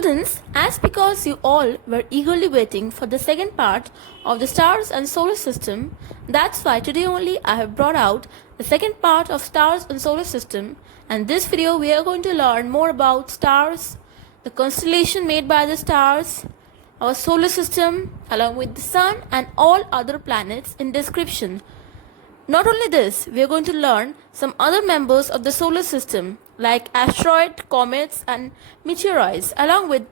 Students, as because you all were eagerly waiting for the second part of the stars and solar system, that's why today only I have brought out the second part of stars and solar system, and this video we are going to learn more about stars, the constellation made by the stars, our solar system along with the sun and all other planets in description. Not only this, we are going to learn some other members of the solar system like asteroids, comets and meteoroids along with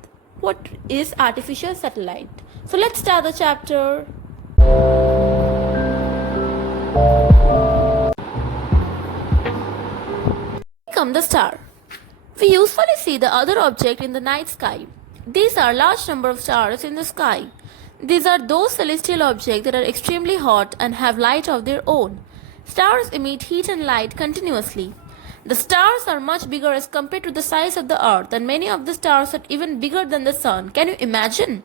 what is artificial satellite. So let's start the chapter. Come the star. We usually see the other object in the night sky. These are large number of stars in the sky. These are those celestial objects that are extremely hot and have light of their own. Stars emit heat and light continuously. The stars are much bigger as compared to the size of the earth, and many of the stars are even bigger than the sun. Can you imagine?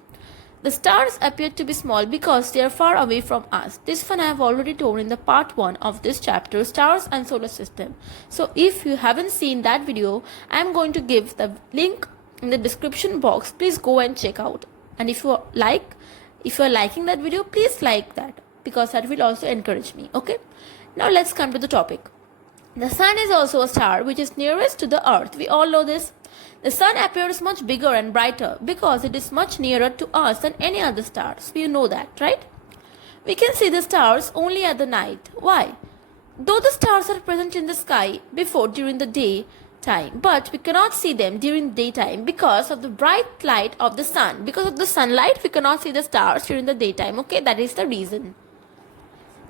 The stars appear to be small because they are far away from us. This one I have already told in the part 1 of this chapter, Stars and Solar System. So if you haven't seen that video, I am going to give the link in the description box. Please go and check out. And if you are liking that video, please like that because that will also encourage me. Okay? Now let's come to the topic. The sun is also a star which is nearest to the earth. We all know this. The sun appears much bigger and brighter because it is much nearer to us than any other stars. We know that, right? We can see the stars only at the night. Why? Though the stars are present in the sky before during the day time, but we cannot see them during daytime because of the bright light of the sun. Because of the sunlight, we cannot see the stars during the daytime. Okay, that is the reason.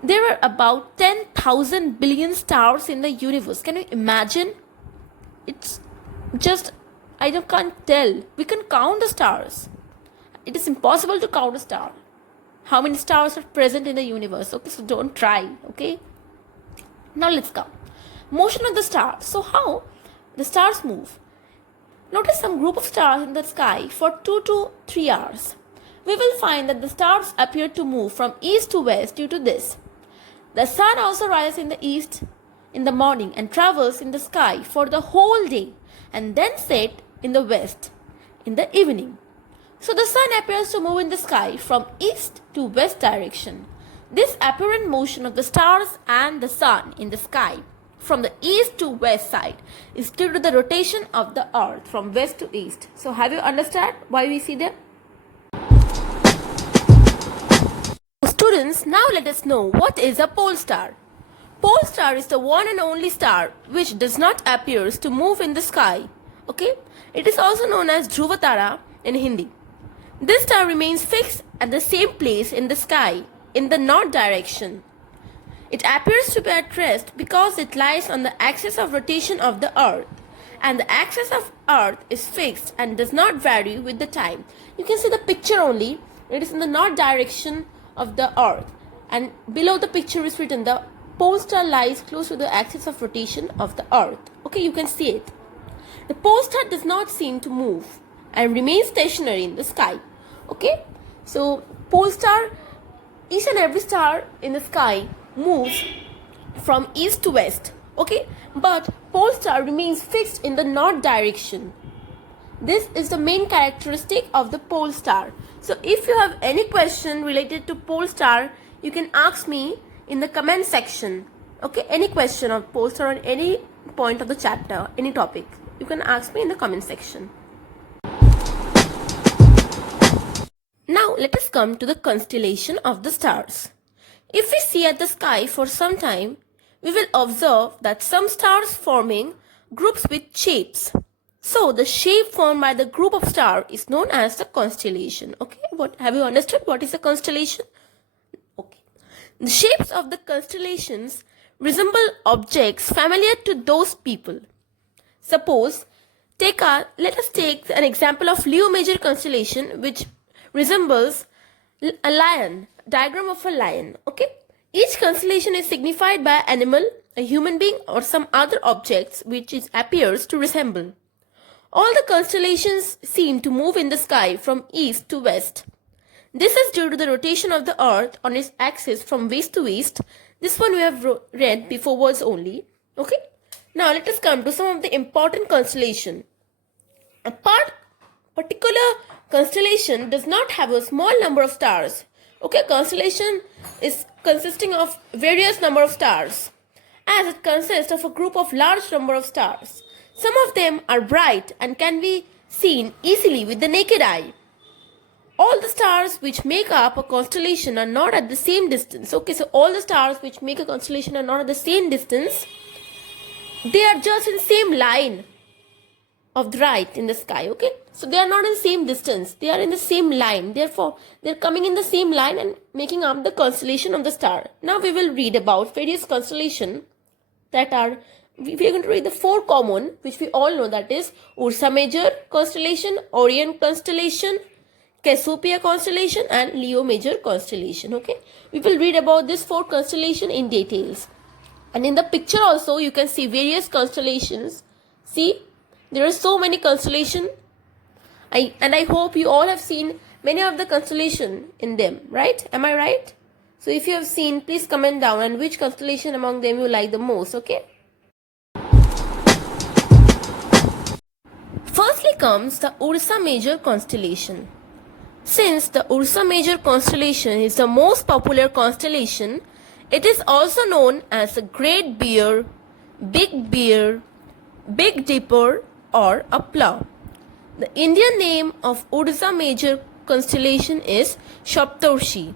There are about 10,000 billion stars in the universe. Can you imagine? It's just, I can't tell. We can count the stars. It is impossible to count a star. How many stars are present in the universe? Okay, so don't try. Okay. Now let's come. Motion of the stars. So how the stars move? Notice some group of stars in the sky for 2 to 3 hours. We will find that the stars appear to move from east to west due to this. The sun also rises in the east in the morning and travels in the sky for the whole day and then sets in the west in the evening. So the sun appears to move in the sky from east to west direction. This apparent motion of the stars and the sun in the sky from the east to west side is due to the rotation of the earth from west to east. So have you understood why we see them? Students, now let us know what is a pole star. Pole star is the one and only star which does not appear to move in the sky. Okay? It is also known as Dhruva Tara in Hindi. This star remains fixed at the same place in the sky in the north direction. It appears to be at rest because it lies on the axis of rotation of the earth, and the axis of earth is fixed and does not vary with the time. You can see the picture only. It is in the north direction of the earth, and below the picture is written the pole star lies close to the axis of rotation of the earth. Okay, you can see it. The pole star does not seem to move and remains stationary in the sky. Okay, so pole star, each and every star in the sky moves from east to west. Okay, but pole star remains fixed in the north direction. This is the main characteristic of the pole star. So if you have any question related to pole star, you can ask me in the comment section. Okay, any question of pole star on any point of the chapter, any topic, you can ask me in the comment section. Now let us come to the constellation of the stars. If we see at the sky for some time, we will observe that some stars forming groups with shapes. So the shape formed by the group of stars is known as the constellation. Okay, what have you understood? What is a constellation? Okay, the shapes of the constellations resemble objects familiar to those people. Suppose, let us take an example of Leo Major constellation, which resembles a lion, diagram of a lion. Okay, each constellation is signified by an animal, a human being, or some other objects which it appears to resemble. All the constellations seem to move in the sky from east to west. This is due to the rotation of the earth on its axis from west to east. This one we have read before words only. Okay. Now let us come to some of the important constellation. A particular a constellation does not have a small number of stars. Okay, constellation is consisting of various number of stars, as it consists of a group of large number of stars. Some of them are bright and can be seen easily with the naked eye. All the stars which make up a constellation are not at the same distance. Okay, so all the stars which make a constellation are not at the same distance. They are just in the same line of the right in the sky. Okay, so they are not in the same distance. They are in the same line. Therefore, they are coming in the same line and making up the constellation of the star. Now we will read about various constellations that are, we are going to read the four common, which we all know, that is Ursa Major constellation, Orion constellation, Cassiopeia constellation and Leo Major constellation. Okay, we will read about this four constellation in details, and in the picture also you can see various constellations. See, there are so many constellations. I hope you all have seen many of the constellation in them, right? Am I right? So if you have seen, please comment down and which constellation among them you like the most. Okay, firstly comes the Ursa Major constellation. Since the Ursa Major constellation is the most popular constellation, it is also known as the Great Bear, Big Dipper or a plough. The Indian name of Ursa Major constellation is Saptarshi.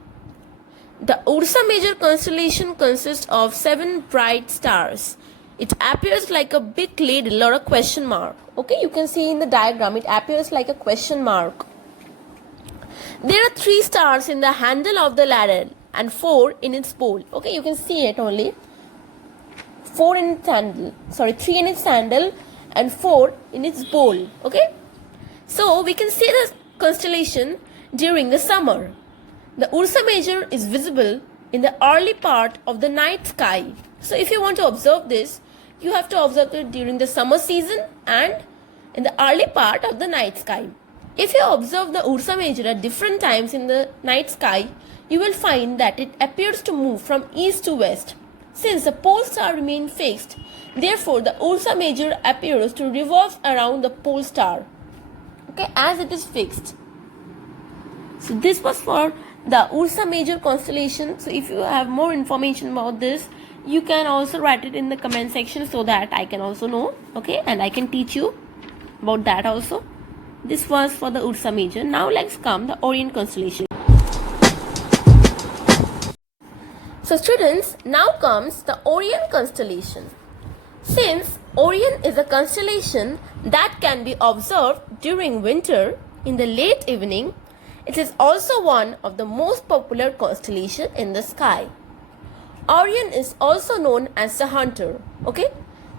The Ursa Major constellation consists of 7 bright stars. It appears like a big ladle or a question mark. Okay, you can see in the diagram it appears like a question mark. There are 3 stars in the handle of the ladle and 4 in its bowl. Okay, you can see it only. 3 in its handle and 4 in its bowl. Okay, so we can see the constellation during the summer. The Ursa Major is visible in the early part of the night sky. So if you want to observe this, you have to observe it during the summer season and in the early part of the night sky. If you observe the Ursa Major at different times in the night sky, you will find that it appears to move from east to west. Since the pole star remains fixed, therefore the Ursa Major appears to revolve around the pole star. Okay, as it is fixed. So this was for the Ursa Major constellation. So if you have more information about this, you can also write it in the comment section so that I can also know. Okay, and I can teach you about that also. This was for the Ursa Major. Now let's come the Orion constellation. So students, now comes the Orion constellation. Since Orion is a constellation that can be observed during winter in the late evening, it is also one of the most popular constellations in the sky. Orion is also known as the hunter. Okay,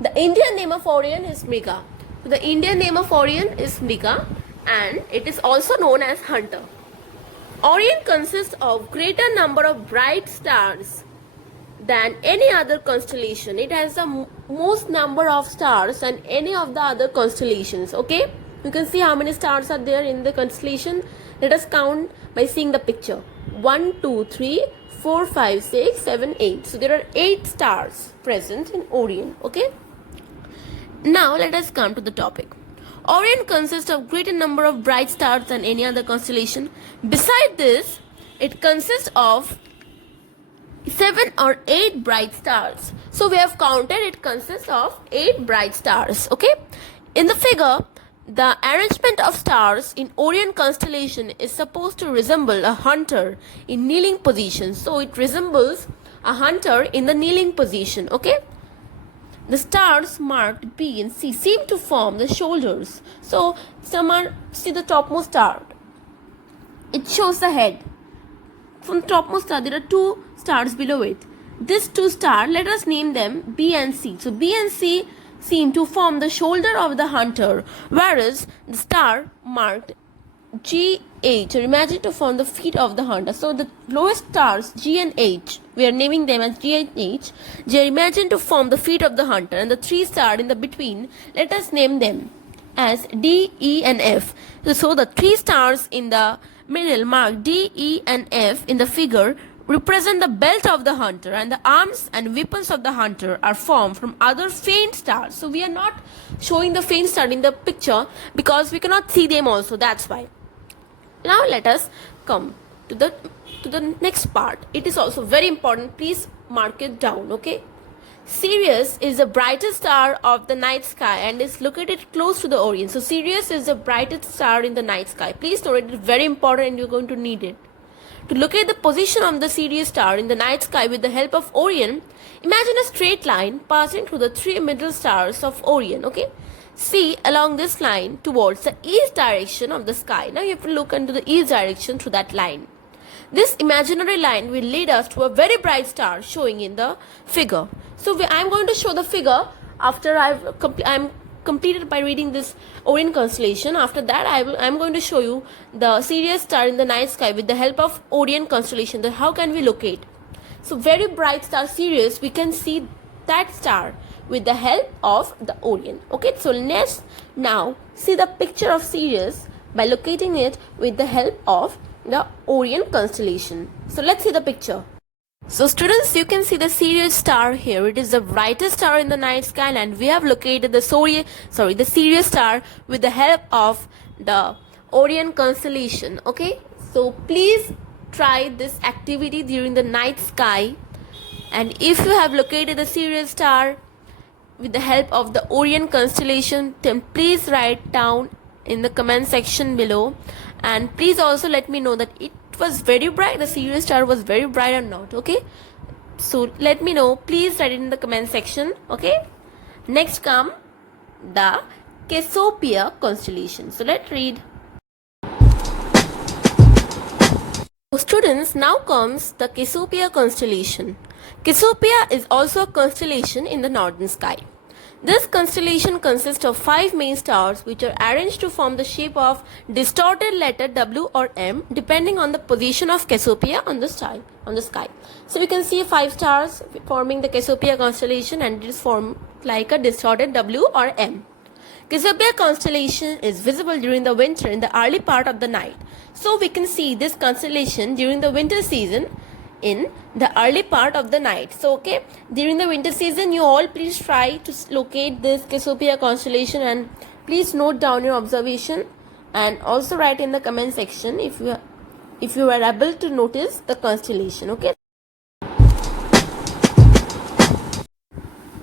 the Indian name of Orion is Mriga. So the Indian name of Orion is Mriga and it is also known as hunter. Orion consists of greater number of bright stars than any other constellation. It has the most number of stars than any of the other constellations. Okay, you can see how many stars are there in the constellation. Let us count by seeing the picture. 1, 2, 3, 4, 5, 6, 7, 8. So there are 8 stars present in Orion. Okay, now let us come to the topic. Orion consists of greater number of bright stars than any other constellation. Beside this, it consists of 7 or 8 bright stars. So we have counted, it consists of 8 bright stars. Okay, in the figure, the arrangement of stars in Orion constellation is supposed to resemble a hunter in kneeling position. So it resembles a hunter in the kneeling position. Okay, the stars marked B and C seem to form the shoulders. So some are, see the topmost star, it shows the head. From the topmost star there are 2 stars below it. These 2 stars, let us name them B and C. So B and C seem to form the shoulder of the hunter, whereas the star marked GH are imagined to form the feet of the hunter. So the lowest stars G and H, we are naming them as G and H, they are imagined to form the feet of the hunter, and the 3 stars in the between, let us name them as D, E and F. So the 3 stars in the middle marked D, E and F in the figure represent the belt of the hunter, and the arms and weapons of the hunter are formed from other faint stars. So we are not showing the faint star in the picture because we cannot see them also, that's why. Now let us come to the next part. It is also very important, please mark it down, okay? Sirius is the brightest star of the night sky and is located close to the Orion. So Sirius is the brightest star in the night sky. Please note it is very important and you're going to need it. To locate the position of the Sirius star in the night sky with the help of Orion, imagine a straight line passing through the three middle stars of Orion, okay? See along this line towards the east direction of the sky. Now you have to look into the east direction through that line. This imaginary line will lead us to a very bright star showing in the figure. So I'm going to show the figure after I'm completed by reading this Orion constellation. After that I'm going to show you the Sirius star in the night sky with the help of Orion constellation. That how can we locate? So very bright star Sirius, we can see that star with the help of the Orion. Okay, so let's now see the picture of Sirius by locating it with the help of the Orion constellation. So let's see the picture. So students, you can see the Sirius star here. It is the brightest star in the night sky, and we have located the Sirius star with the help of the Orion constellation. Okay, so please try this activity during the night sky, and if you have located the Sirius star with the help of the Orion constellation, then please write down in the comment section below, and please also let me know that it was very bright, the Sirius star was very bright or not. Okay, so let me know, please write it in the comment section. Okay, next come the Cassiopeia constellation. So let's read. So students, now comes the Cassiopeia constellation. Cassiopeia is also a constellation in the northern sky. This constellation consists of 5 main stars which are arranged to form the shape of distorted letter W or M depending on the position of Cassiopeia on the sky. So we can see 5 stars forming the Cassiopeia constellation, and it is formed like a distorted W or M. Cassiopeia constellation is visible during the winter in the early part of the night. So we can see this constellation during the winter season in the early part of the night. So okay, during the winter season, you all please try to locate this Cassiopeia constellation, and please note down your observation, and also write in the comment section if you are able to notice the constellation. Okay,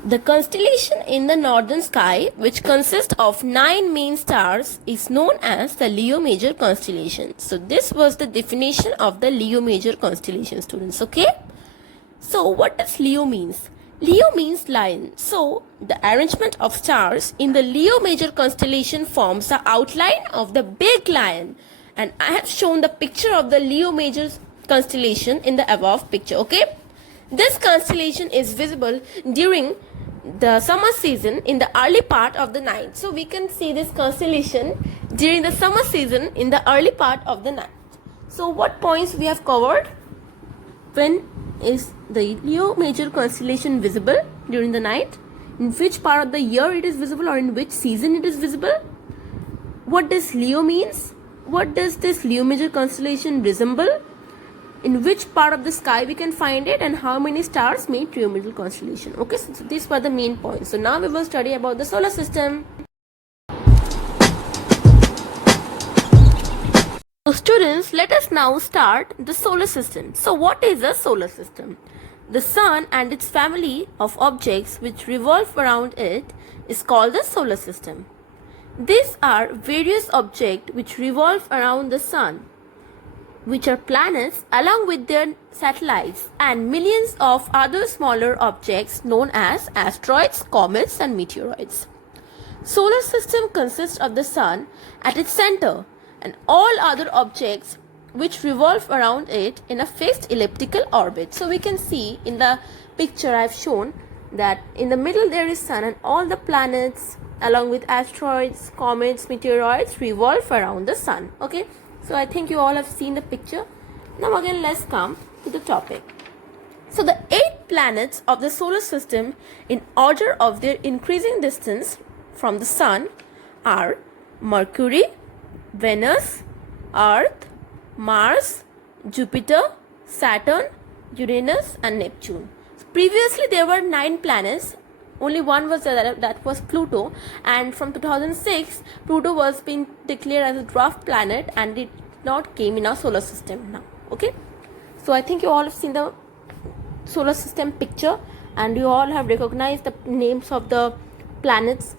the constellation in the northern sky, which consists of 9 main stars, is known as the Leo Major constellation. So this was the definition of the Leo Major constellation, students. Okay, so what does Leo means? Leo means lion. So the arrangement of stars in the Leo Major constellation forms the outline of the big lion, and I have shown the picture of the Leo Major constellation in the above picture. Okay, this constellation is visible during the summer season in the early part of the night. So we can see this constellation during the summer season in the early part of the night. So what points we have covered? When is the Leo Major constellation visible during the night? In which part of the year it is visible, or in which season it is visible? What does Leo means? What does this Leo Major constellation resemble? In which part of the sky we can find it, and how many stars make Leo Major constellation? Okay, so these were the main points. So now we will study about the solar system. So students, let us now start the solar system. So what is a solar system? The sun and its family of objects which revolve around it is called the solar system. These are various objects which revolve around the sun, which are planets along with their satellites, and millions of other smaller objects known as asteroids, comets, and meteoroids. Solar system consists of the sun at its center and all other objects which revolve around it in a fixed elliptical orbit. So we can see in the picture I have shown that in the middle there is sun, and all the planets along with asteroids, comets, meteoroids revolve around the sun. Okay, so I think you all have seen the picture. Now again let's come to the topic. So the 8 planets of the solar system in order of their increasing distance from the sun are Mercury, Venus, Earth, Mars, Jupiter, Saturn, Uranus and Neptune. Previously there were 9 planets. Only one was there, that was Pluto, and from 2006 Pluto was being declared as a dwarf planet and it not came in our solar system now. Okay, so I think you all have seen the solar system picture and you all have recognized the names of the planets.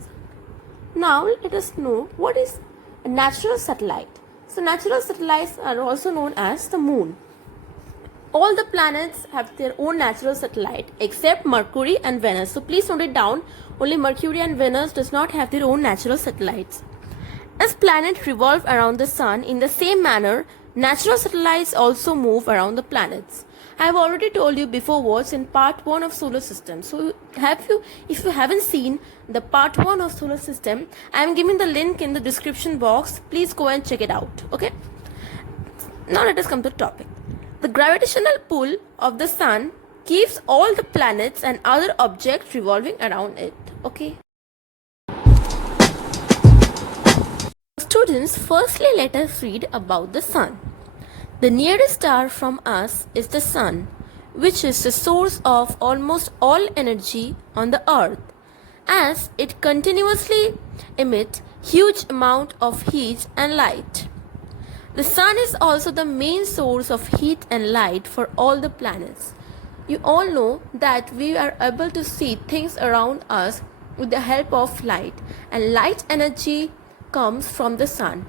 Now let us know what is a natural satellite. So natural satellites are also known as the moon. All the planets have their own natural satellite except Mercury and Venus. So please note it down. Only Mercury and Venus does not have their own natural satellites. As planets revolve around the sun in the same manner, natural satellites also move around the planets. I have already told you before what's in part 1 of solar system. So if you haven't seen the part 1 of solar system, I am giving the link in the description box. Please go and check it out. Okay. Now let us come to the topic. The gravitational pull of the sun keeps all the planets and other objects revolving around it. Okay. Students, firstly let us read about the sun. The nearest star from us is the sun, which is the source of almost all energy on the earth, as it continuously emits huge amount of heat and light. The sun is also the main source of heat and light for all the planets. You all know that we are able to see things around us with the help of light, and light energy comes from the sun.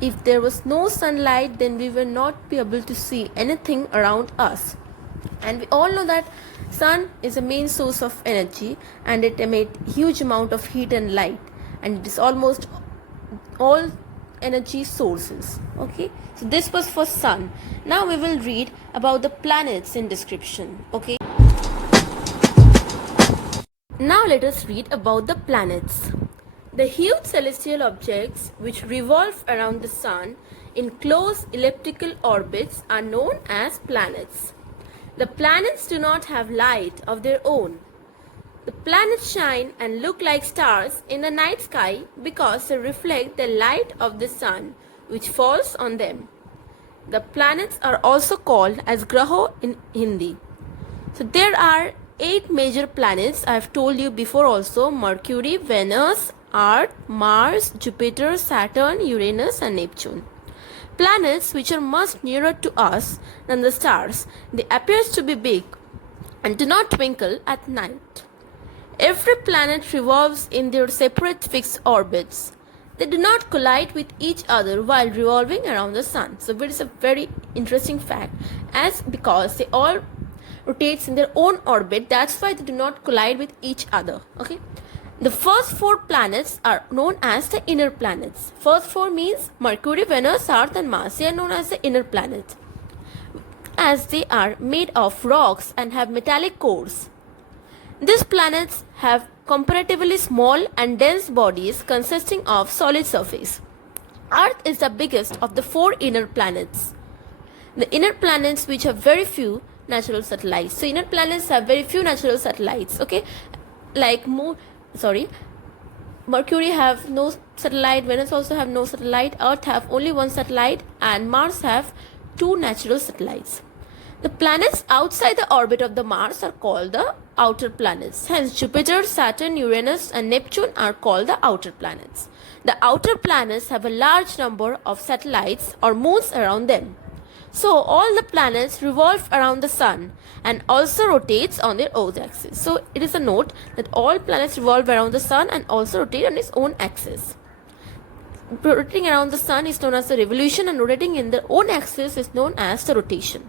If there was no sunlight, then we will not be able to see anything around us. And we all know that sun is a main source of energy and it emits huge amount of heat and light, and it is almost all energy sources. Okay, so this was for sun. Now we will read about the planets in description. Okay, now let us read about the planets. The huge celestial objects which revolve around the sun in close elliptical orbits are known as planets. The planets do not have light of their own. The planets shine and look like stars in the night sky because they reflect the light of the sun which falls on them. The planets are also called as Graho in Hindi. So there are 8 major planets. I have told you before also: Mercury, Venus, Earth, Mars, Jupiter, Saturn, Uranus and Neptune. Planets which are much nearer to us than the stars. They appear to be big and do not twinkle at night. Every planet revolves in their separate fixed orbits. They do not collide with each other while revolving around the sun. So it is a very interesting fact, as because they all rotates in their own orbit, that's why they do not collide with each other. Okay. The first 4 planets are known as the inner planets. First 4 means Mercury, Venus, Earth and Mars. They are known as the inner planets, as they are made of rocks and have metallic cores. These planets have comparatively small and dense bodies consisting of solid surface. Earth is the biggest of the 4 inner planets. The inner planets which have very few natural satellites. So inner planets have very few natural satellites. Okay, like Mercury have no satellite, Venus also have no satellite, Earth have only one satellite, and Mars have 2 natural satellites. The planets outside the orbit of the Mars are called the outer planets. Hence, Jupiter, Saturn, Uranus and Neptune are called the outer planets. The outer planets have a large number of satellites or moons around them. So, all the planets revolve around the sun and also rotates on their own axis. So, it is a note that all planets revolve around the sun and also rotate on its own axis. Rotating around the sun is known as the revolution, and rotating in their own axis is known as the rotation.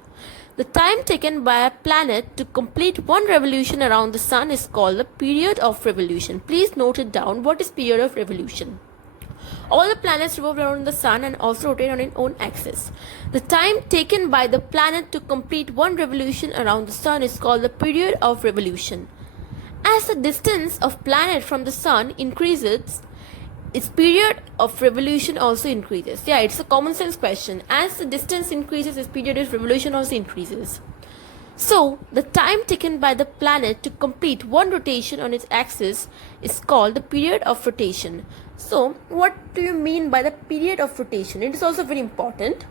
The time taken by a planet to complete one revolution around the sun is called the period of revolution. Please note it down. What is period of revolution? All the planets revolve around the sun and also rotate on its own axis. The time taken by the planet to complete one revolution around the sun is called the period of revolution. As the distance of planet from the sun increases, its period of revolution also increases. Yeah, it's a common sense question. As the distance increases, its period of revolution also increases. So, the time taken by the planet to complete one rotation on its axis is called the period of rotation. So, what do you mean by the period of rotation? It is also very important.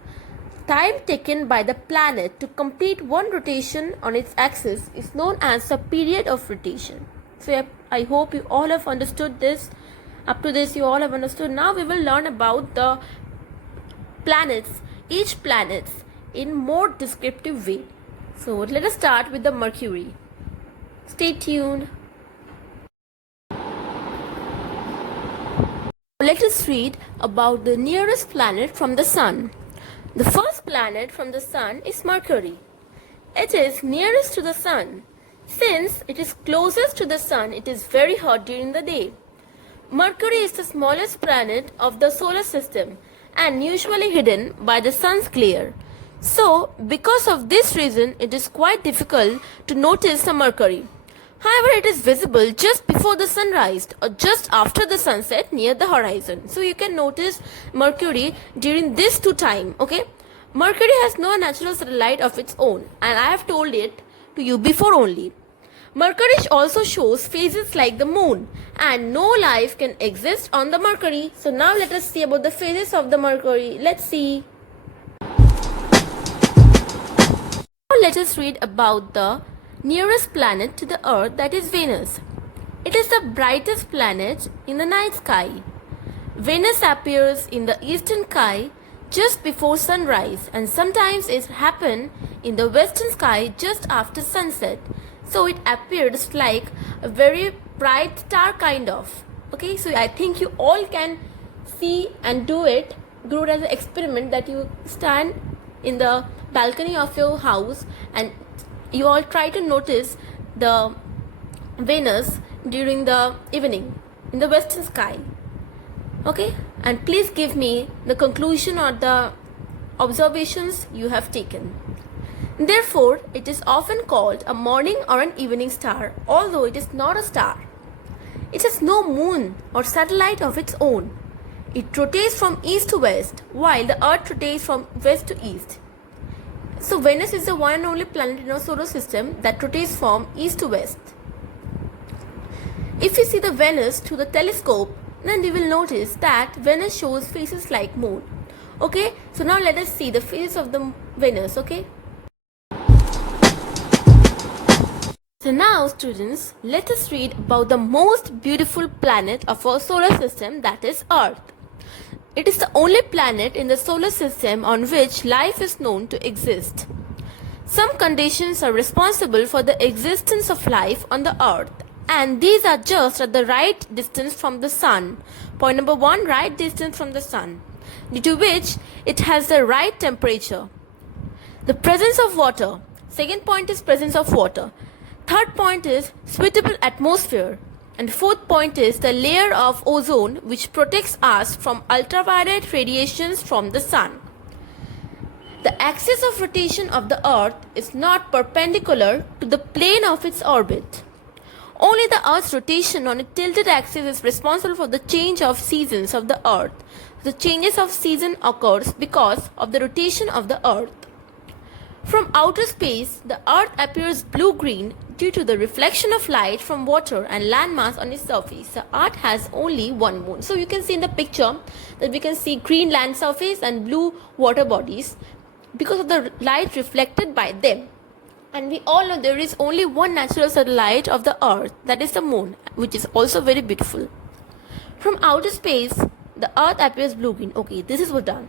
time taken by the planet to complete one rotation on its axis is known as the period of rotation. So I hope you all have understood this. Up to this you all have understood. Now we will learn about the planets, each planets in more descriptive way. So let us start with the Mercury. Stay tuned. Let us read about the nearest planet from the Sun. The first planet from the Sun is Mercury. It is nearest to the Sun. Since it is closest to the Sun, it is very hot during the day. Mercury is the smallest planet of the solar system and usually hidden by the Sun's glare. So, because of this reason, it is quite difficult to notice the Mercury. However, it is visible just before the sunrise or just after the sunset near the horizon. So you can notice Mercury during this two time. Okay, Mercury has no natural satellite of its own, and I have told it to you before only. Mercury also shows phases like the moon, and no life can exist on the Mercury. So now let us see about the phases of the Mercury. Let's see. Now let us read about the nearest planet to the Earth, that is Venus. It is the brightest planet in the night sky. Venus appears in the eastern sky just before sunrise, and sometimes it happens in the western sky just after sunset. So it appears like a very bright star kind of. Okay, so I think you all can see and do it as an experiment, that you stand in the balcony of your house and you all try to notice the Venus during the evening in the western sky. Okay, and please give me the conclusion or the observations you have taken. Therefore, it is often called a morning or an evening star, although it is not a star. It has no moon or satellite of its own. It rotates from east to west, while the Earth rotates from west to east. So Venus is the one and only planet in our solar system that rotates from east to west. If we see the Venus through the telescope, then we will notice that Venus shows phases like moon. Okay, so now let us see the phases of the Venus. Okay. So now students, let us read about the most beautiful planet of our solar system, that is Earth. It is the only planet in the solar system on which life is known to exist. Some conditions are responsible for the existence of life on the Earth, and these are just at the right distance from the Sun. Point number 1, right distance from the Sun, due to which it has the right temperature. The presence of water. Second point is presence of water. Third point is suitable atmosphere. And fourth point is the layer of ozone, which protects us from ultraviolet radiations from the sun. The axis of rotation of the Earth is not perpendicular to the plane of its orbit. Only the Earth's rotation on a tilted axis is responsible for the change of seasons of the Earth. The changes of season occurs because of the rotation of the Earth. From outer space, the Earth appears blue-green due to the reflection of light from water and landmass on its surface. The Earth has only one moon. So you can see in the picture that we can see green land surface and blue water bodies because of the light reflected by them. And we all know there is only one natural satellite of the Earth, that is the moon, which is also very beautiful. From outer space, the Earth appears blue-green. Okay, this is what done.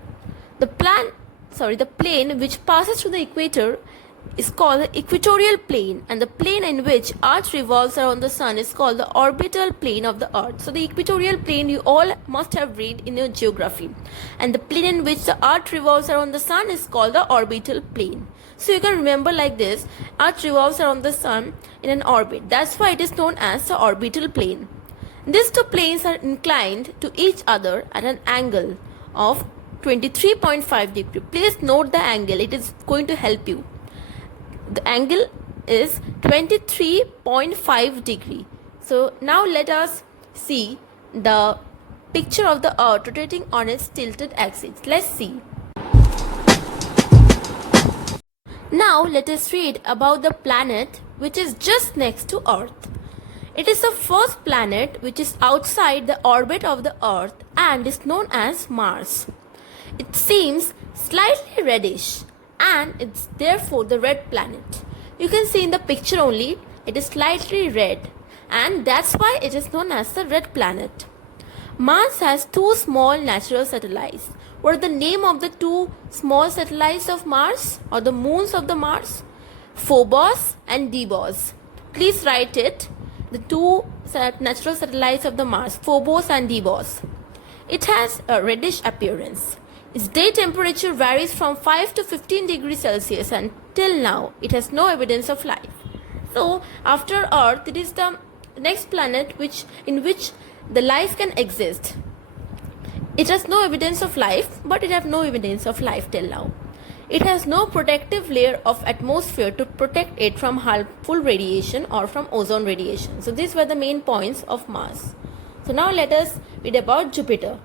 The plane which passes through the equator is called the equatorial plane, and the plane in which Earth revolves around the Sun is called the orbital plane of the Earth. So the equatorial plane you all must have read in your geography, and the plane in which the Earth revolves around the Sun is called the orbital plane. So you can remember like this: Earth revolves around the Sun in an orbit. That's why it is known as the orbital plane. These two planes are inclined to each other at an angle of 23.5 degree. Please note the angle, it is going to help you. The angle is 23.5 degree. So now let us see the picture of the Earth rotating on its tilted axis. Let's see. Now let us read about the planet which is just next to Earth. It is the first planet which is outside the orbit of the Earth and is known as Mars. It seems slightly reddish, and it's therefore the red planet. You can see in the picture only, it is slightly red, and that's why it is known as the red planet. Mars has two small natural satellites. What are the name of the two small satellites of Mars, or the moons of the Mars? Phobos and Deimos. Please write it. The two natural satellites of the Mars, Phobos and Deimos. It has a reddish appearance. Its day temperature varies from 5 to 15 degrees Celsius, and till now it has no evidence of life. So after Earth, it is the next planet in which the life can exist. It has no evidence of life, but it has no evidence of life till now. It has no protective layer of atmosphere to protect it from harmful radiation or from ozone radiation. So these were the main points of Mars. So now let us read about Jupiter.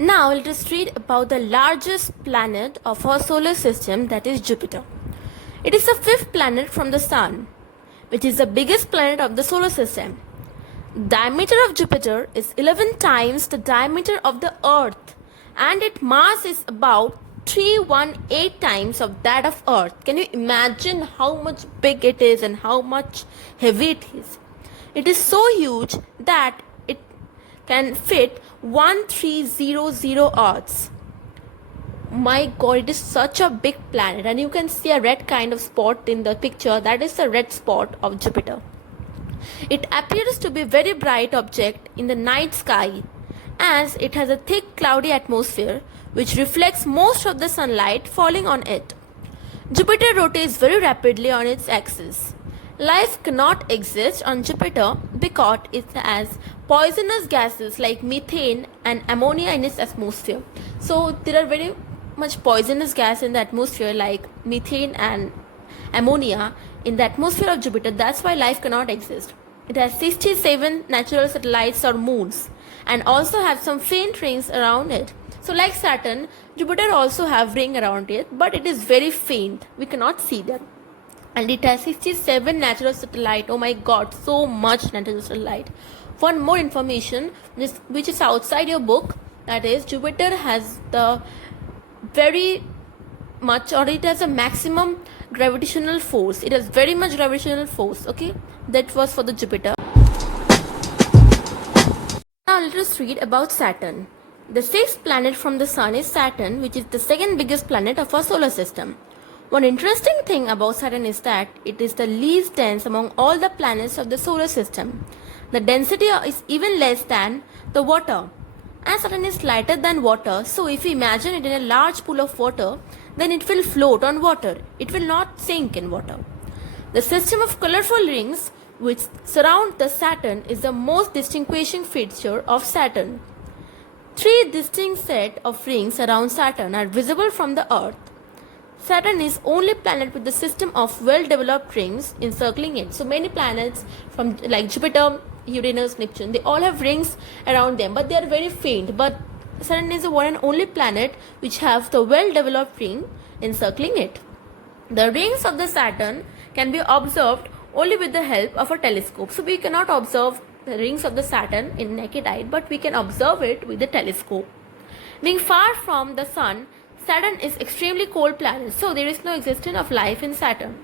Now let us read about the largest planet of our solar system, that is Jupiter. It is the fifth planet from the Sun, which is the biggest planet of the solar system. The diameter of Jupiter is 11 times the diameter of the Earth, and its mass is about 318 times of that of Earth. Can you imagine how much big it is and how much heavy it is? It is so huge that it can fit 1300 Earths. My God, it is such a big planet, and you can see a red kind of spot in the picture. That is the red spot of Jupiter. It appears to be a very bright object in the night sky, as it has a thick cloudy atmosphere which reflects most of the sunlight falling on it. Jupiter rotates very rapidly on its axis. Life cannot exist on Jupiter because it has poisonous gases like methane and ammonia in its atmosphere. So there are very much poisonous gas in the atmosphere like methane and ammonia in the atmosphere of Jupiter. That's why life cannot exist. It has 67 natural satellites or moons, and also have some faint rings around it. So like Saturn, Jupiter also have ring around it, but it is very faint. We cannot see them. And it has 67 natural satellite. Oh my God, so much natural satellite. One more information which is outside your book, that is Jupiter has the very much, or it has a maximum gravitational force. It has very much gravitational force. Okay, that was for the Jupiter. Now let us read about Saturn. The sixth planet from the Sun is Saturn, which is the second biggest planet of our solar system. One interesting thing about Saturn is that it is the least dense among all the planets of the solar system. The density is even less than the water. As Saturn is lighter than water, so if you imagine it in a large pool of water, then it will float on water. It will not sink in water. The system of colorful rings which surround the Saturn is the most distinguishing feature of Saturn. Three distinct sets of rings around Saturn are visible from the Earth. Saturn is only planet with the system of well-developed rings encircling it. So many planets from like Jupiter, Uranus, Neptune, they all have rings around them, but they are very faint. But Saturn is the one and only planet which have the well-developed ring encircling it. The rings of the Saturn can be observed only with the help of a telescope. So we cannot observe the rings of the Saturn in naked eye, but we can observe it with the telescope. Being far from the Sun, Saturn is extremely cold planet, so there is no existence of life in Saturn.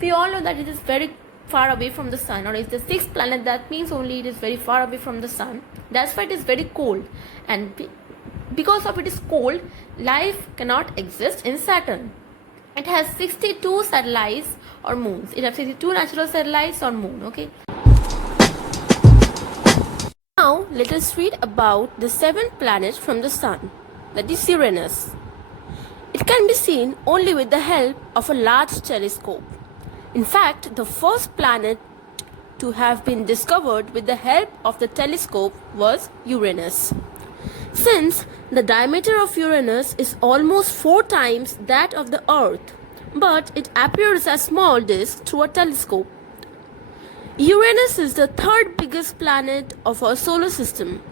We all know that it is very far away from the Sun, or it's the sixth planet. That means only it is very far away from the Sun. That's why it is very cold, and because of it is cold, life cannot exist in Saturn. It has 62 satellites or moons. It has 62 natural satellites or moon. Okay. Now let us read about the seventh planet from the Sun, that is Uranus. It can be seen only with the help of a large telescope. In fact, the first planet to have been discovered with the help of the telescope was Uranus. Since the diameter of Uranus is almost 4 times that of the Earth, but it appears as small disk through a telescope. Uranus is the third biggest planet of our solar system.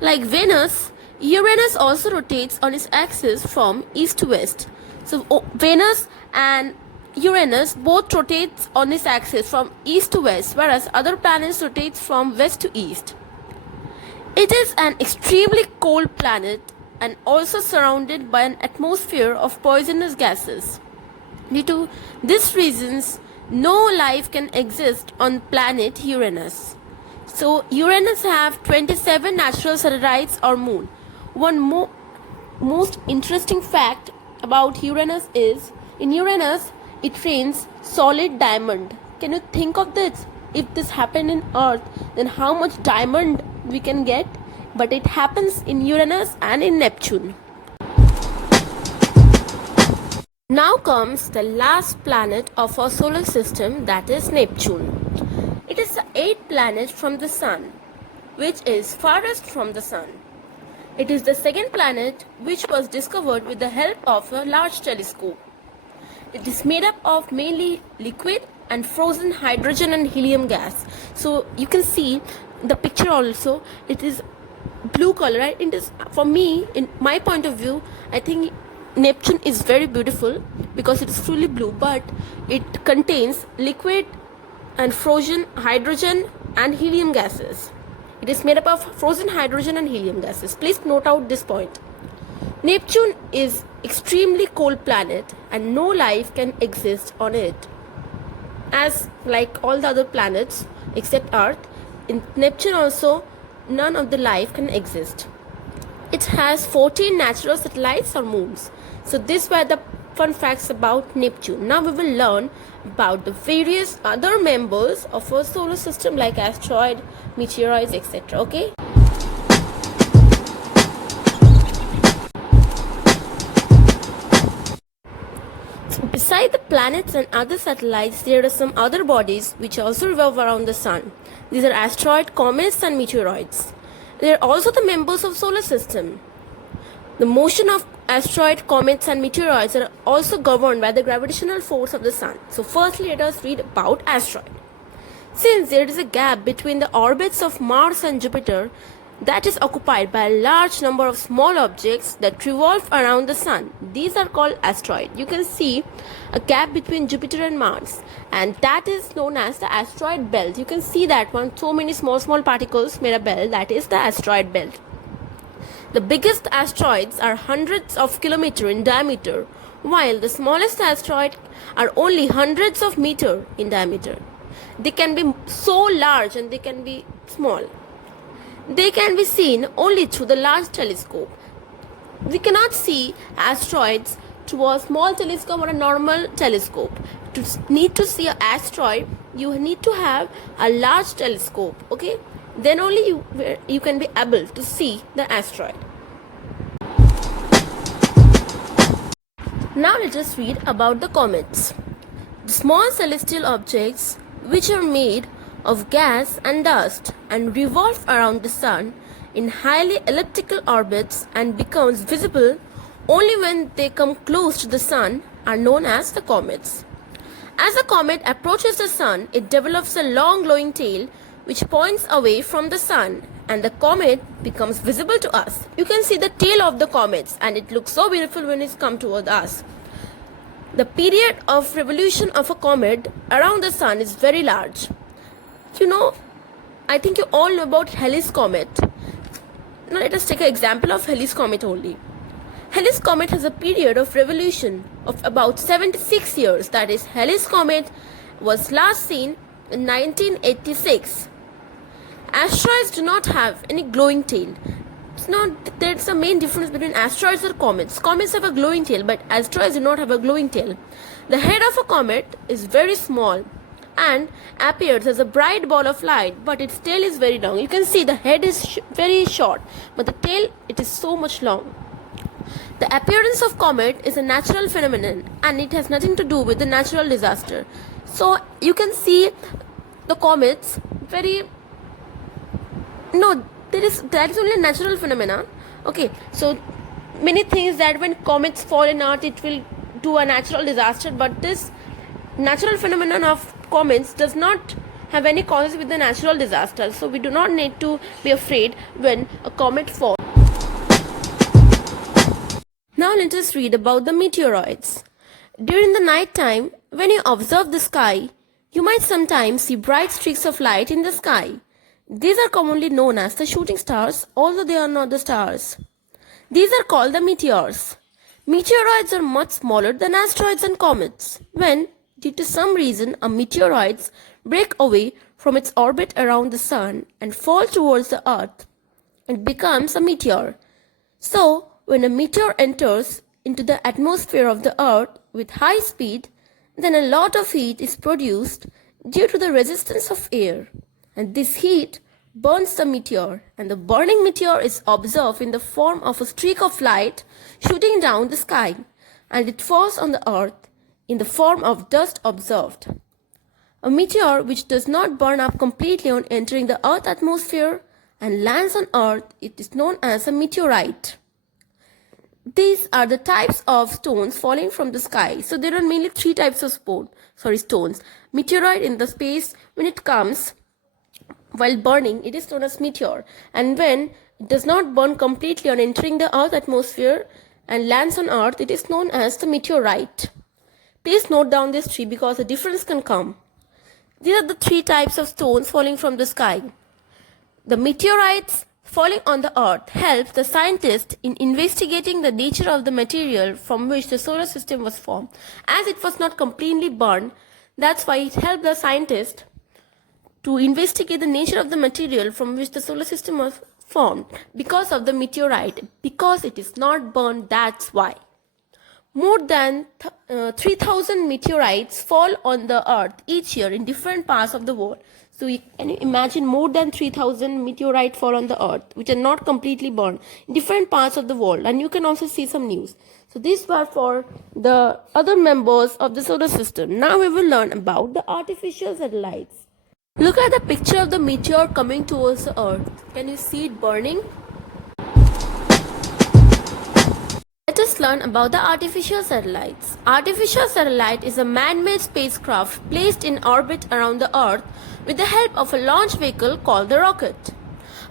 Like Venus, Uranus also rotates on its axis from east to west. So Venus and Uranus both rotates on its axis from east to west, whereas other planets rotates from west to east. It is an extremely cold planet and also surrounded by an atmosphere of poisonous gases. Due to these reasons, no life can exist on planet Uranus. So Uranus have 27 natural satellites or moon. One most interesting fact about Uranus is, in Uranus it rains solid diamond. Can you think of this? If this happened in Earth, then how much diamond we can get? But it happens in Uranus and in Neptune. Now comes the last planet of our solar system, that is Neptune. It is the 8th planet from the Sun, which is farthest from the Sun. It is the second planet which was discovered with the help of a large telescope. It is made up of mainly liquid and frozen hydrogen and helium gas. So you can see the picture also, it is blue color, right? It is, for me, in my point of view, I think Neptune is very beautiful because it is fully blue, but it contains liquid and frozen hydrogen and helium gases. It is made up of frozen hydrogen and helium gases. Please note out this point. Neptune is extremely cold planet and no life can exist on it. As like all the other planets except Earth, in Neptune also none of the life can exist. It has 14 natural satellites or moons. So these were the fun facts about Neptune. Now we will learn about the various other members of our solar system like asteroid, meteoroids, etc. Okay? So beside the planets and other satellites, there are some other bodies which also revolve around the sun. These are asteroids, comets and meteoroids. They are also the members of solar system. The motion of asteroids, comets and meteoroids are also governed by the gravitational force of the sun. So firstly, let us read about asteroid. Since there is a gap between the orbits of Mars and Jupiter that is occupied by a large number of small objects that revolve around the sun, these are called asteroids. You can see a gap between Jupiter and Mars, and that is known as the asteroid belt. You can see that one, so many small particles made a belt, that is the asteroid belt. The biggest asteroids are hundreds of kilometers in diameter, while the smallest asteroids are only hundreds of meters in diameter. They can be so large and they can be small. They can be seen only through the large telescope. We cannot see asteroids through a small telescope or a normal telescope. To need to see an asteroid, you need to have a large telescope, okay? Then only you can be able to see the asteroid. Now let us read about the comets. The small celestial objects which are made of gas and dust and revolve around the sun in highly elliptical orbits and becomes visible only when they come close to the sun are known as the comets. As a comet approaches the sun, it develops a long glowing tail which points away from the sun, and the comet becomes visible to us. You can see the tail of the comets and it looks so beautiful when it's come toward us. The period of revolution of a comet around the sun is very large. I think you all know about Halley's comet. Now let us take an example of Halley's comet only. Halley's comet has a period of revolution of about 76 years. That is, Halley's comet was last seen in 1986. Asteroids do not have any glowing tail. There's a main difference between asteroids and comets. Comets have a glowing tail, but asteroids do not have a glowing tail. The head of a comet is very small and appears as a bright ball of light, but its tail is very long. You can see the head is very short, but the tail, it is so much long. The appearance of comet is a natural phenomenon and it has nothing to do with the natural disaster. So you can see the comets that is only a natural phenomenon. Okay, so many things that when comets fall in Earth, it will do a natural disaster, but this natural phenomenon of comets does not have any causes with the natural disaster. So we do not need to be afraid when a comet falls. Now let us read about the meteoroids. During the night time, when you observe the sky, you might sometimes see bright streaks of light in the sky. These are commonly known as the shooting stars, although they are not the stars. These are called the meteors. Meteoroids are much smaller than asteroids and comets. When, due to some reason, a meteoroid breaks away from its orbit around the sun and falls towards the earth, it becomes a meteor. So, when a meteor enters into the atmosphere of the earth with high speed, then a lot of heat is produced due to the resistance of air. And this heat burns the meteor, and the burning meteor is observed in the form of a streak of light shooting down the sky, and it falls on the earth in the form of dust observed. A meteor which does not burn up completely on entering the earth's atmosphere and lands on earth, it is known as a meteorite. These are the types of stones falling from the sky. So there are mainly three types of stones. Meteorite in the space, when it comes while burning, it is known as meteor. And when it does not burn completely on entering the earth atmosphere and lands on earth, it is known as the meteorite. Please note down this three because a difference can come. These are the three types of stones falling from the sky. The meteorites falling on the earth helps the scientists in investigating the nature of the material from which the solar system was formed. As it was not completely burned, that's why it helped the scientists to investigate the nature of the material from which the solar system was formed because of the meteorite. Because it is not burned, that's why. More than 3,000 meteorites fall on the earth each year in different parts of the world. So can you imagine more than 3,000 meteorites fall on the earth, which are not completely burned, in different parts of the world. And you can also see some news. So these were for the other members of the solar system. Now we will learn about the artificial satellites. Look at the picture of the meteor coming towards the earth. Can you see it burning? Let us learn about the artificial satellites. Artificial satellite is a man-made spacecraft placed in orbit around the earth with the help of a launch vehicle called the rocket.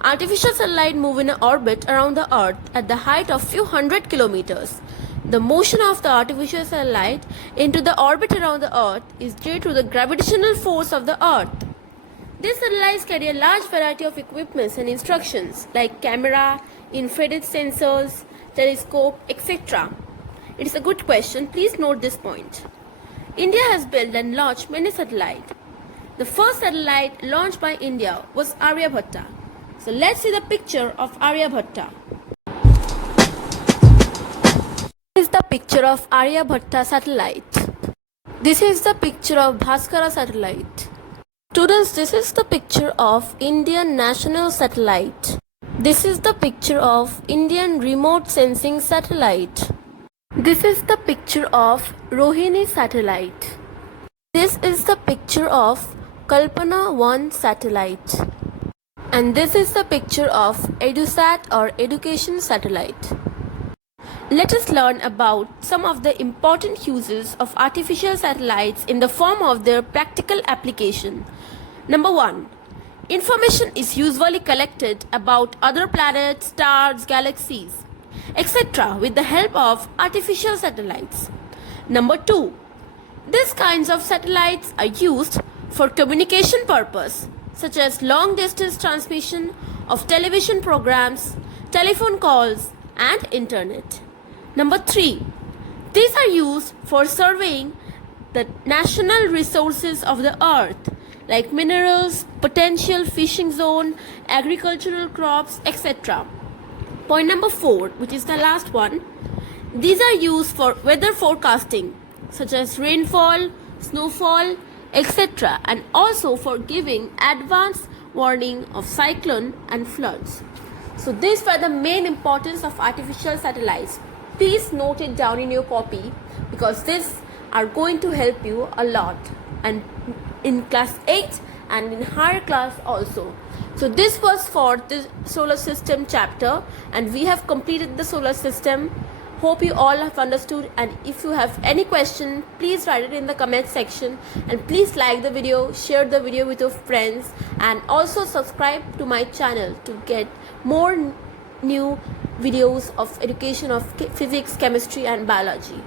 Artificial satellites move in an orbit around the earth at the height of few hundred kilometers. The motion of the artificial satellite into the orbit around the earth is due to the gravitational force of the earth. These satellites carry a large variety of equipments and instructions like camera, infrared sensors, telescope, etc. It is a good question. Please note this point. India has built and launched many satellites. The first satellite launched by India was Aryabhatta. So let's see the picture of Aryabhatta. This is the picture of Aryabhatta satellite. This is the picture of Bhaskara satellite. Students, this is the picture of Indian National Satellite. This is the picture of Indian Remote Sensing Satellite. This is the picture of Rohini satellite. This is the picture of Kalpana 1 satellite. And this is the picture of EduSat or Education Satellite. Let us learn about some of the important uses of artificial satellites in the form of their practical application. Number 1. Information is usually collected about other planets, stars, galaxies, etc. with the help of artificial satellites. Number 2. These kinds of satellites are used for communication purpose, such as long distance transmission of television programs, telephone calls, and internet. Number 3. These are used for surveying the national resources of the earth, like minerals, potential fishing zone, agricultural crops, etc. Point number 4, which is the last one. These are used for weather forecasting, such as rainfall, snowfall, etc. and also for giving advance warning of cyclone and floods. So these were the main importance of artificial satellites. Please note it down in your copy because these are going to help you a lot, and in class 8 and in higher class also. So this was for the solar system chapter, and we have completed the solar system. Hope you all have understood, and if you have any question, please write it in the comment section, and please like the video, share the video with your friends, and also subscribe to my channel to get more new videos of education of physics, chemistry and biology.